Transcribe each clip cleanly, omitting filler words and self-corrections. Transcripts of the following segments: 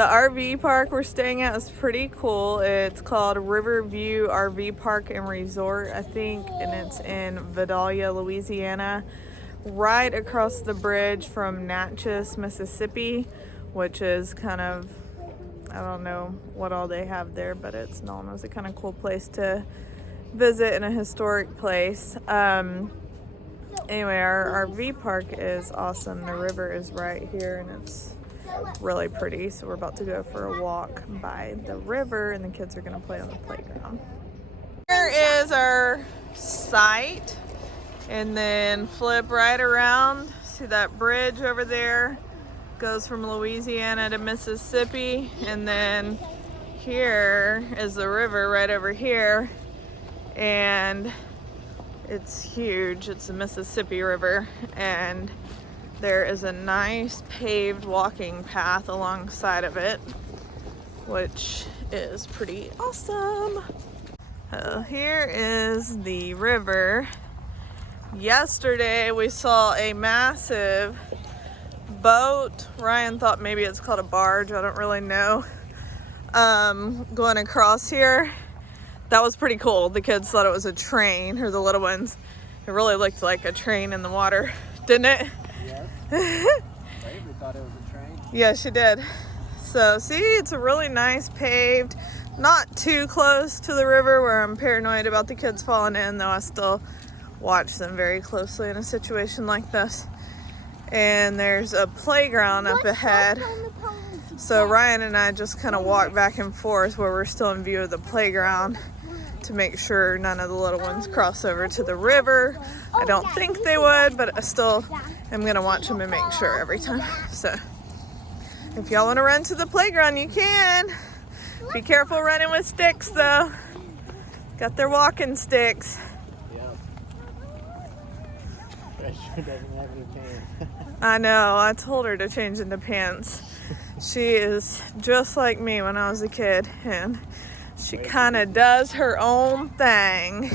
The RV park we're staying at is pretty cool. It's called Riverview RV Park and Resort, I think, and it's in Vidalia, Louisiana, right across the bridge from Natchez, Mississippi, which is kind of, I don't know what all they have there, but it's known as a kind of cool place to visit in a historic place. Anyway, our RV park is awesome. The river is right here and it's really pretty. So we're about to go for a walk by the river and the kids are going to play on the playground. Here is our site, and then flip right around. See that bridge over there? Goes from Louisiana to Mississippi, and then here is the river right over here, and it's huge. It's the Mississippi River, and there is a nice paved walking path alongside of it, which is pretty awesome. Here is the river. Yesterday we saw a massive boat. Ryan thought maybe it's called a barge, I don't really know, going across here. That was pretty cool. The kids thought it was a train, or the little ones. It really looked like a train in the water, didn't it? Yes. Baby thought it was a train. Yeah, she did. So see, it's a really nice paved, not too close to the river where I'm paranoid about the kids falling in, though I still watch them very closely in a situation like this. And there's a playground up ahead. So Ryan and I just kind of walk back and forth where we're still in view of the playground to make sure none of the little ones cross over to the river. I don't think they would, but I still am gonna watch them and make sure every time. So if y'all wanna run to the playground, you can. Be careful running with sticks though. Got their walking sticks. Yep. Sure doesn't have any pants. I know, I told her to change into pants. She is just like me when I was a kid, and she kind of does her own thing.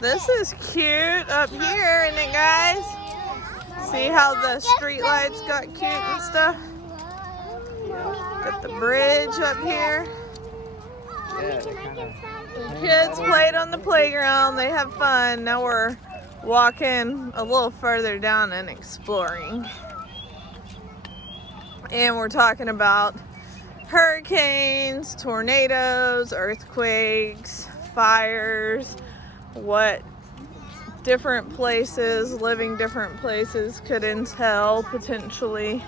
This is cute up here, isn't it, guys? See how the street lights got cute and stuff? Got the bridge up here. Yeah, they kinda... Kids played on the playground. They have fun. Now we're walking a little further down and exploring. And we're talking about hurricanes, tornadoes, earthquakes, fires, what different places, living different places could entail potentially.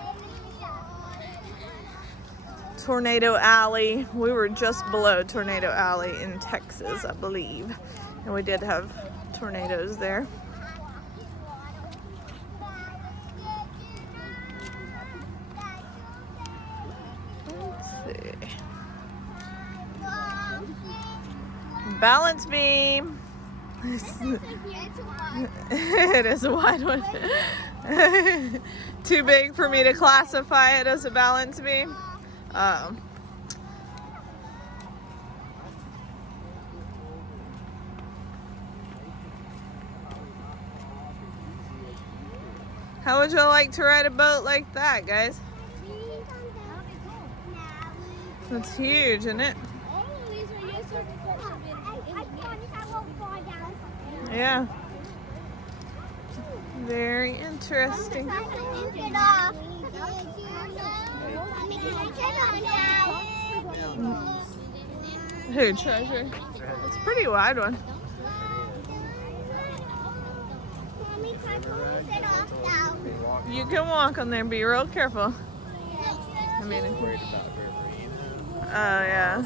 Tornado Alley. We were just below Tornado Alley in Texas, I believe. And we did have tornadoes there. Let's see. Balance beam. It is a wide one. Too big for me to classify it as a balance beam. How would you like to ride a boat like that, guys? It's huge, isn't it? Yeah. Very interesting. Who, Treasure? It's a pretty wide one. You can walk on there, be real careful. I mean, oh yeah.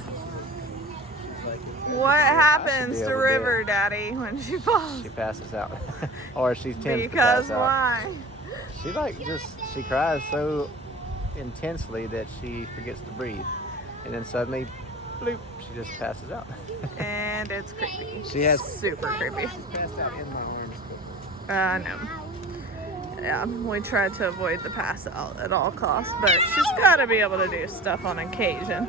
What happens to River, Daddy, when she falls? She passes out. Or she tends to Because pass out. why? She cries so intensely that she forgets to breathe. And then suddenly, bloop, she just passes out. And it's creepy. She has super creepy. passed out in my arms. I know. Yeah, we try to avoid the pass out at all costs, but she's got to be able to do stuff on occasion.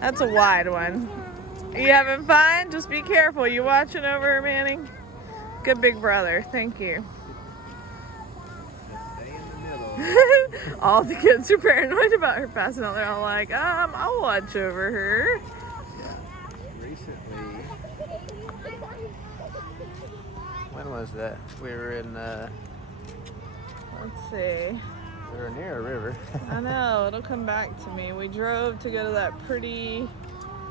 That's a wide one. Are you having fun? Just be careful. You watching over her, Manning? Good big brother. Thank you. Just stay in the middle. All the kids are paranoid about her passing out. They're all like, I'll watch over her. Recently, when was that? We were in, Let's see. we were near a river. I know, it'll come back to me. We drove to go to that pretty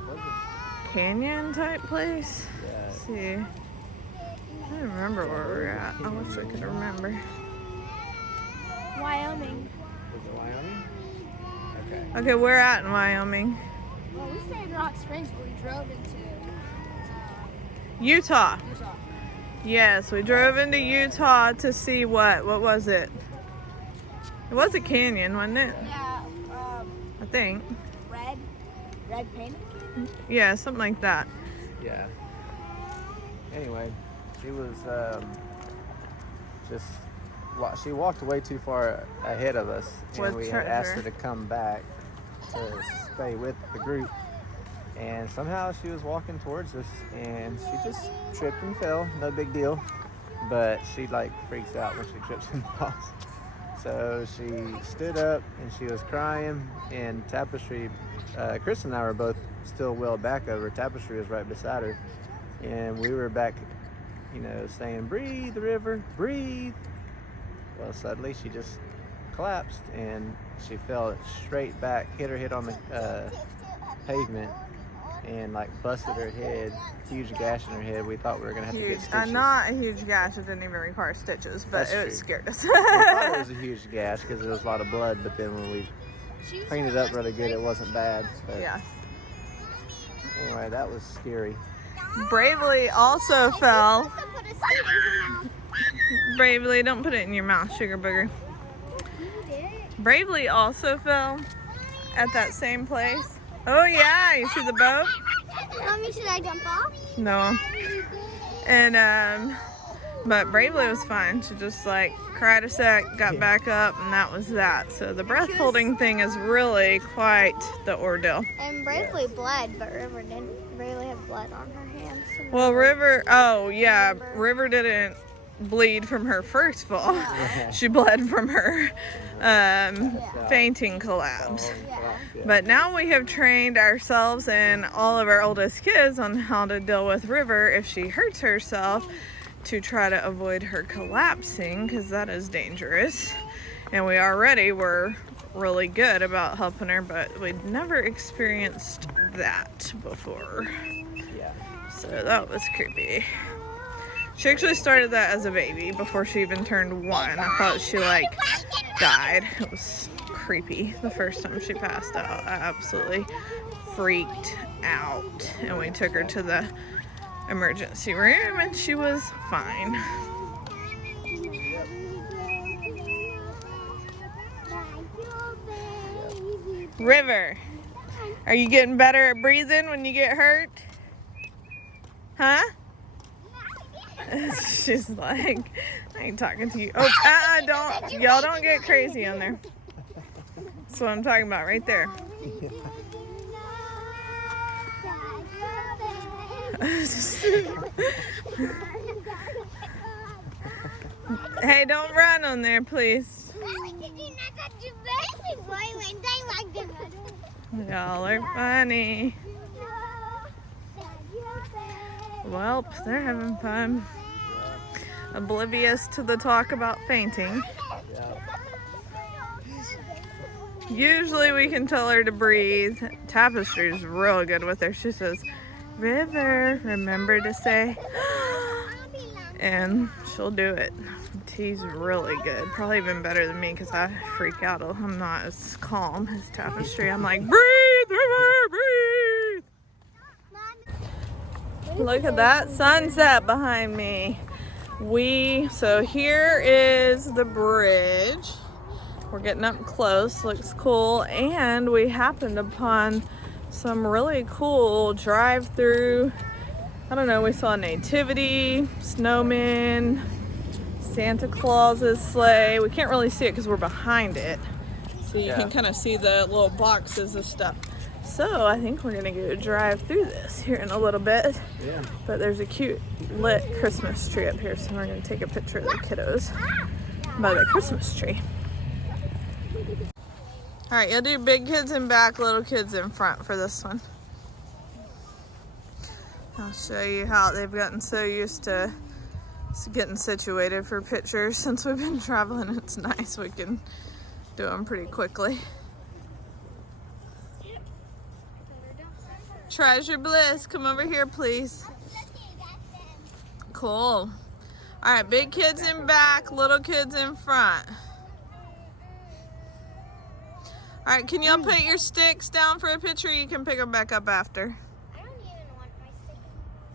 Was it? canyon type place. Yeah. Let's see. I don't remember where we were at. I wish I could remember. Wyoming. Was it Wyoming? Okay. Okay, we're at in Wyoming. Well, we stayed in Rock Springs, but we drove into Utah. Utah. Yes, we drove into Utah to see what was it? It was a canyon, wasn't it? Yeah, I think. red painted. Yeah, something like that. Yeah. Anyway, she was she walked way too far ahead of us, and With we had asked her treasure. to come back to stay with the group. And somehow she was walking towards us, and she just tripped and fell. No big deal, but she like freaks out when she trips and falls. So she stood up and she was crying. And Tapestry, Kristin and I were both still well back over. Tapestry was right beside her, and we were back, saying, "Breathe, river, breathe." Well, suddenly she just collapsed and she fell straight back, hit her head on the pavement, and like busted her head, huge gash in her head. We thought we were gonna have to get Huge. stitches. Not a huge gash. It didn't even require stitches, but That's it true. scared us. We thought it was a huge gash because there was a lot of blood, but then when we cleaned it up really good, it wasn't bad. But Yeah. anyway, that was scary. Bravely also fell. Bravely, don't put it in your mouth, sugar booger. Bravely also fell at that same place. Oh yeah, you see the boat? Mommy, should I jump off? No. And but Bravely was fine. She just like cried a sec, got back up, and that was that. So the breath holding thing is really quite the ordeal. And Bravely bled, but River didn't really have blood on her hands. Well, River, oh yeah, River didn't bleed from her first fall. She bled from her fainting collapse. But now we have trained ourselves and all of our oldest kids on how to deal with River if she hurts herself, to try to avoid her collapsing, because that is dangerous. And we already were really good about helping her, but we'd never experienced that before. Yeah. So that was creepy. She actually started that as a baby before she even turned 1. I thought she like died. It was creepy the first time she passed out. I absolutely freaked out. And we took her to the emergency room and she was fine. River, are you getting better at breathing when you get hurt? Huh? She's like, I ain't talking to you. Oh, y'all don't get crazy on there. That's what I'm talking about right there. Hey, don't run on there, please. Y'all are funny. Well, they're having fun. Oblivious to the talk about fainting. Usually we can tell her to breathe. Tapestry's real good with her. She says, River, remember to say, and she'll do it. He's really good. Probably even better than me because I freak out. I'm not as calm as Tapestry. I'm like, breathe, River, breathe. Look at that sunset behind me. So here is the bridge. We're getting up close, looks cool. And we happened upon some really cool drive-through. I don't know, we saw nativity, snowmen, Santa Claus's sleigh. We can't really see it because we're behind it. So you Yeah. can kind of see the little boxes of stuff. So I think we're gonna go drive through this here in a little bit. Yeah. But there's a cute lit Christmas tree up here, so we're gonna take a picture of the kiddos by the Christmas tree. All right, you'll do big kids in back, little kids in front for this one. I'll show you how they've gotten so used to getting situated for pictures since we've been traveling. It's nice, we can do them pretty quickly. Treasure Bliss, come over here, please. Cool. All right, big kids in back, little kids in front. All right, can y'all put your sticks down for a picture? You can pick them back up after. I don't even want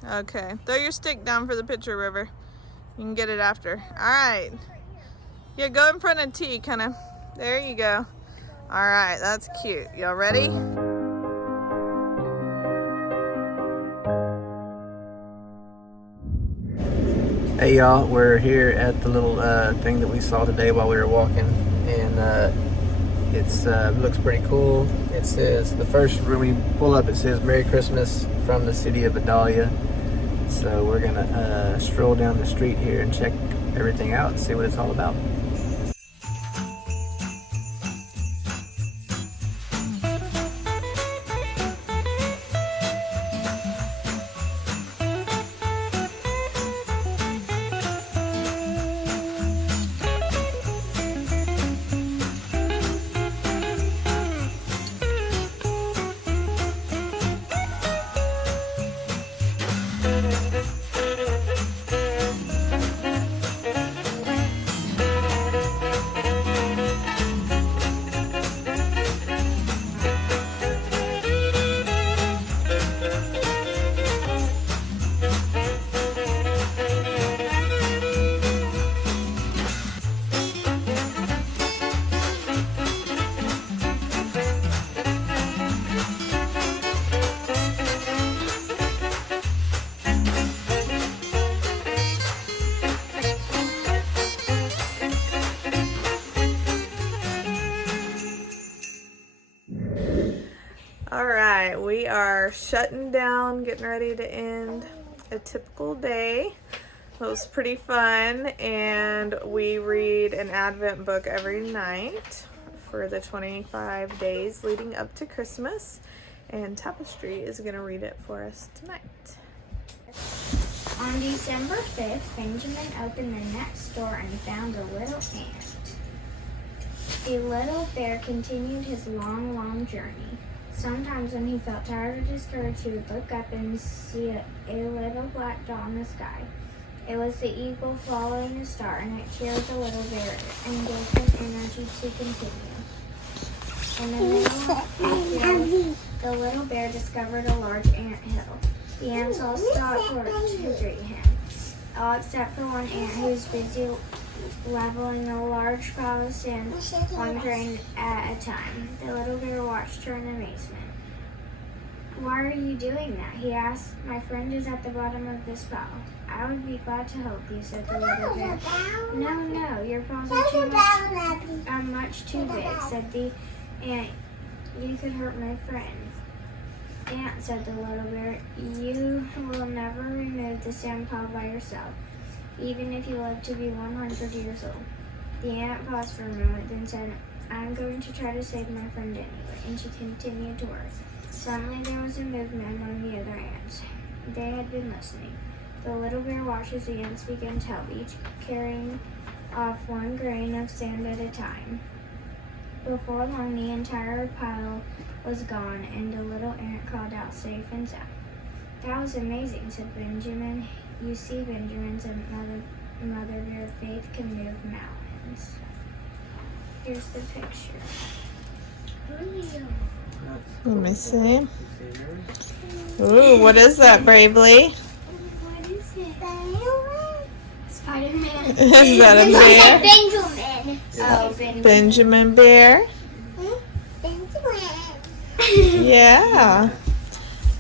my stick. Okay, throw your stick down for the picture, River. You can get it after. All right. Yeah, go in front of T, kind of. There you go. All right, that's cute. Y'all ready? Hey y'all, we're here at the little thing that we saw today while we were walking, and it's looks pretty cool. It says, the first when we pull up, it says Merry Christmas from the city of Vidalia. So we're gonna stroll down the street here and check everything out and see what it's all about. All right, we are shutting down, getting ready to end a typical day. It was pretty fun, and we read an Advent book every night for the 25 days leading up to Christmas, and Tapestry is going to read it for us tonight. On December 5th, Benjamin opened the next door and found a little ant. The little bear continued his long, long journey. Sometimes when he felt tired or discouraged, he would look up and see a little black dot in the sky. It was the eagle following a star, and it cheered the little bear and gave him energy to continue. In the middle of the field, the little bear discovered a large ant hill. The ants all stopped to greet him, all except for one ant who was busy leveling a large pile of sand, one grain at a time. The little bear watched her in amazement. "Why are you doing that?" he asked. "My friend is at the bottom of this pile." "I would be glad to help you," said the little bear. No, your paws are much too big," said the ant. "You could hurt my friend." "Ant," said the little bear, "you will never remove the sand pile by yourself, even if you live to be 100 years old." The ant paused for a moment, then said, "I'm going to try to save my friend anyway," and she continued to work. Suddenly there was a movement among the other ants. They had been listening. The little bear watched as the ants began to help, each carrying off one grain of sand at a time. Before long, the entire pile was gone, and the little ant crawled out safe and sound. "That was amazing," said Benjamin. "You see, Benjamin," said Mother Bear, "faith can move mountains." Here's the picture. Let me see. Ooh, what is that, Bravely? What is it? Spider-Man. Is that a bear? Benjamin. Oh, Benjamin. Benjamin Bear? Benjamin. Yeah.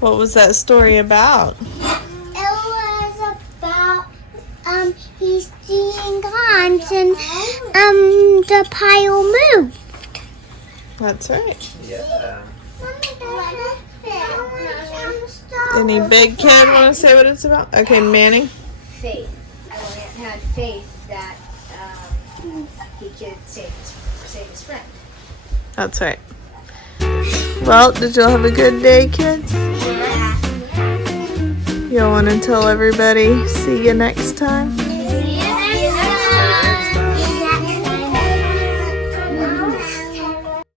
What was that story about? It was about he's seeing God times and the pile moved. That's right. Yeah. Any big kid want to say what it's about? Okay, Manny. Faith. I had faith that he could save his friend. That's right. Well, did y'all have a good day, kids? Yeah. Y'all want to tell everybody, see you next time?